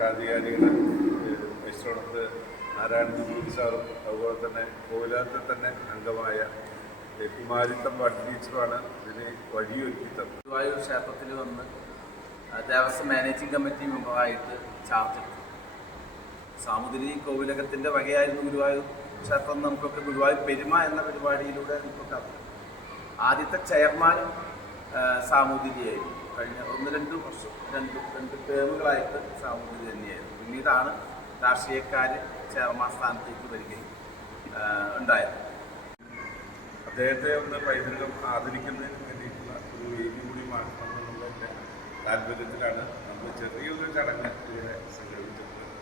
രക്ഷാധികാരികൾ വൈശ്രോടത്ത് നാരായണ ഗുരു സാറും അതുപോലെ തന്നെ കോവിലത്തെ തന്നെ അംഗമായ ഏ, കുമാരിത്തം പാട്ട് ടീച്ചറുമാണ് ഇതിന് വഴിയൊരുക്കി തന്നത്. ഗുരുവായൂർ ക്ഷേത്രത്തിൽ വന്ന് ദേവസ്വം മാനേജിംഗ് കമ്മിറ്റി മെമ്പറായിട്ട് ചാർജ് എടുത്തു സാമുദ്രി കോവിലകത്തിന്റെ വകയായിരുന്നു ഗുരുവായൂർ ക്ഷേത്രം നമുക്കൊക്കെ ഗുരുവായൂർ പെരുമ എന്ന പരിപാടിയിലൂടെ നമുക്കൊക്കെ ആദ്യത്തെ ചെയർമാനും സാമൂതിരിയായിരുന്നു. കഴിഞ്ഞ ഒന്ന് രണ്ട് വർഷം രണ്ട് രണ്ട് ടേമുകളായിട്ട് സാമൂതിരി തന്നെയായിരുന്നു. പിന്നീടാണ് രാഷ്ട്രീയക്കാർ ചെയർമാൻ സ്ഥാനത്തേക്ക് വരികയും ഉണ്ടായത്. അദ്ദേഹത്തെ ഒന്ന് പൈതൃകം ആദരിക്കുന്നതിന് വേണ്ടിയിട്ടുള്ള ഒരു വേദി കൂടി മാറ്റണം എന്നുള്ളതിന്റെ താല്പര്യത്തിലാണ് നമ്മൾ ചെറിയൊരു ചടങ്ങ് ഇവിടെ സംഘടിപ്പിച്ചിട്ടുള്ളത്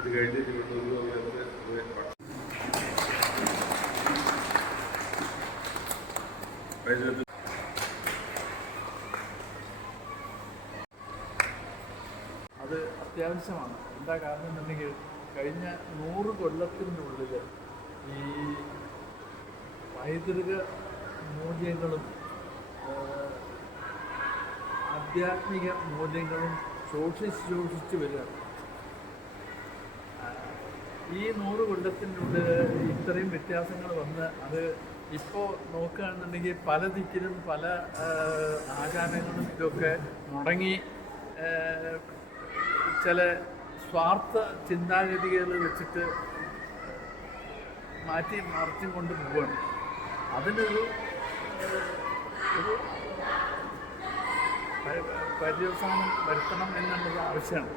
ഇത് കഴിഞ്ഞ് തിരുവനന്തപുരത്ത് ഒരു അത് അത്യാവശ്യമാണ്. എന്താ കാരണം എന്നുണ്ടെങ്കിൽ കഴിഞ്ഞ നൂറ് കൊല്ലത്തിനുള്ളിൽ ഈ പൈതൃക മൂല്യങ്ങളും ആധ്യാത്മിക മൂല്യങ്ങളും ശോഷിച്ച് ശോഷിച്ച് വരിക. ഈ നൂറ് കൊല്ലത്തിനുള്ളിൽ ഇത്രയും വ്യത്യാസങ്ങൾ വന്ന് അത് ഇപ്പോൾ നോക്കുകയാണെന്നുണ്ടെങ്കിൽ പല ദിക്കിലും പല ആചാരങ്ങളും ഇതൊക്കെ മുടങ്ങി ചില സ്വാർത്ഥ ചിന്താഗതികൾ വെച്ചിട്ട് മാറ്റി മറിച്ചും കൊണ്ട് പോവുകയാണ്. അതിനൊരു ഒരു പര്യവസാനം വരുത്തണം എന്നുള്ളത് ആവശ്യമാണ്.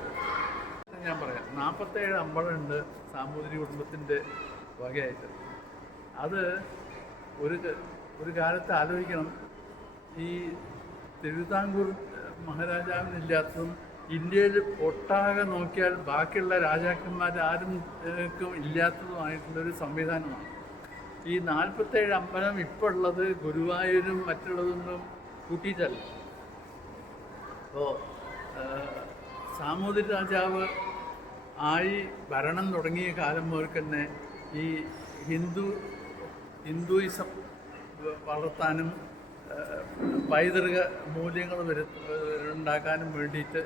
ഞാൻ പറയാം നാൽപ്പത്തേഴ് അമ്പലമുണ്ട് സാമൂതിരി കുടുംബത്തിന്റെ വകയായിട്ട്. അത് ഒരു ഒരു കാലത്ത് ആലോചിക്കണം ഈ തിരുവിതാംകൂർ മഹാരാജാവിനില്ലാത്തതും ഇന്ത്യയിൽ ഒട്ടാകെ നോക്കിയാൽ ബാക്കിയുള്ള രാജാക്കന്മാർ ആരും ഇല്ലാത്തതുമായിട്ടുള്ള ഒരു സംവിധാനമാണ്. ഈ നാൽപ്പത്തേഴ് അമ്പലം ഇപ്പോൾ ഉള്ളത് ഗുരുവായൂരും മറ്റുള്ളതൊന്നും കൂട്ടിയിട്ടല്ല. അപ്പോൾ സാമൂതിരി രാജാവ് ആയി ഭരണം തുടങ്ങിയ കാലം മുതൽ തന്നെ ഈ ഹിന്ദു ഹിന്ദുയിസം വളർത്താനും പൈതൃക മൂല്യങ്ങൾ വരു ഉണ്ടാക്കാനും വേണ്ടിയിട്ട്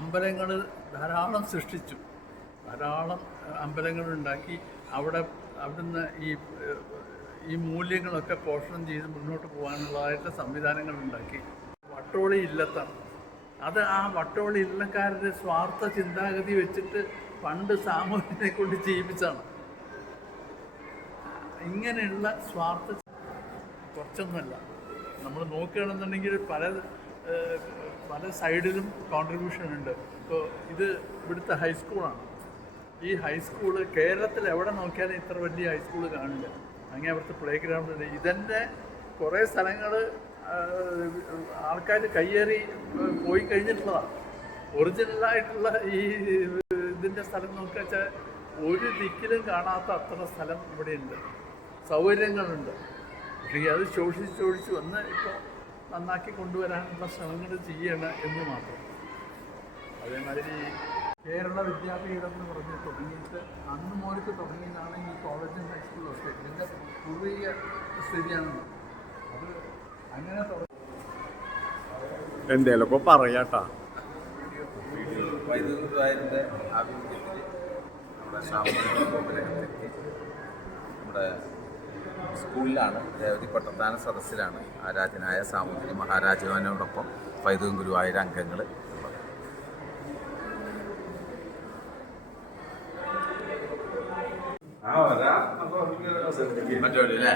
അമ്പലങ്ങൾ ധാരാളം സൃഷ്ടിച്ചു. ധാരാളം അമ്പലങ്ങൾ ഉണ്ടാക്കി അവിടെ അവിടുന്ന് ഈ ഈ മൂല്യങ്ങളൊക്കെ പോഷണം ചെയ്ത് മുന്നോട്ട് പോകാനുള്ളതായിട്ട് സംവിധാനങ്ങൾ ഉണ്ടാക്കി. വട്ടോളി ഇല്ലത്താണ്. അത് ആ വട്ടോളി ഇല്ലക്കാരുടെ സ്വാർത്ഥ ചിന്താഗതി വെച്ചിട്ട് പണ്ട് സാമൂഹ്യത്തെ കൊണ്ട് ജീവിച്ചാണ് ഇങ്ങനെയുള്ള സ്വാർത്ഥ കുറച്ചൊന്നുമല്ല. നമ്മൾ നോക്കുകയാണെന്നുണ്ടെങ്കിൽ പല പല സൈഡിലും കോൺട്രിബ്യൂഷൻ ഉണ്ട്. ഇപ്പോൾ ഇത് ഇവിടുത്തെ ഹൈസ്കൂളാണ് ഈ ഹൈസ്കൂൾ കേരളത്തിൽ എവിടെ നോക്കിയാലും ഇത്ര വലിയ ഹൈസ്കൂൾ കാണില്ല. അങ്ങനെ അവിടുത്തെ പ്ലേ ഗ്രൗണ്ട് ഉണ്ട് ഇതന്നെ കുറേ സ്ഥലങ്ങൾ ആൾക്കാർ കയ്യേറി പോയി കഴിഞ്ഞിട്ടുള്ളതാണ്. ഒറിജിനലായിട്ടുള്ള ഈ ഇതിന്റെ സ്ഥലം നോക്കുക വെച്ചാൽ ഒരു ദിക്കിലും കാണാത്ത അത്ര സ്ഥലം ഇവിടെയുണ്ട്. സൗകര്യങ്ങളുണ്ട്. പക്ഷേ അത് ശോഷിച്ച് ശോഷിച്ച് വന്ന് ഇപ്പോൾ നന്നാക്കി കൊണ്ടുവരാനുള്ള ശ്രമങ്ങൾ ചെയ്യണം എന്ന് മാത്രം. അതേമാതിരി കേരള വിദ്യാപീഠം എന്ന് പറഞ്ഞ് തുടങ്ങിയിട്ട് അന്ന് മോലിക്ക് തുടങ്ങിയതാണ് ഈ കോളേജും ഹൈസ്കൂളും ഒക്കെ. ഇതിന്റെ പൂർവീക സ്ഥിതിയാണെന്ന്. അത് അങ്ങനെ തുടങ്ങി. എന്തേലൊക്കെ പറയാട്ടാ. വൈദ്യുതി ഗുരുവായൂരിന്റെ ആഭിമുഖ്യത്തിൽ നമ്മുടെ നമ്മുടെ സ്കൂളിലാണ്. രേവതി പട്ടത്താന സദസ്സിലാണ് ആരാധനായ സാമൂതിരി മഹാരാജാവിനോടൊപ്പം പൈതും ഗുരുവായൂർ അംഗങ്ങൾ ഉള്ളത്. ആ വരാം. അപ്പൊ അവർക്ക് മറ്റോ അല്ലേ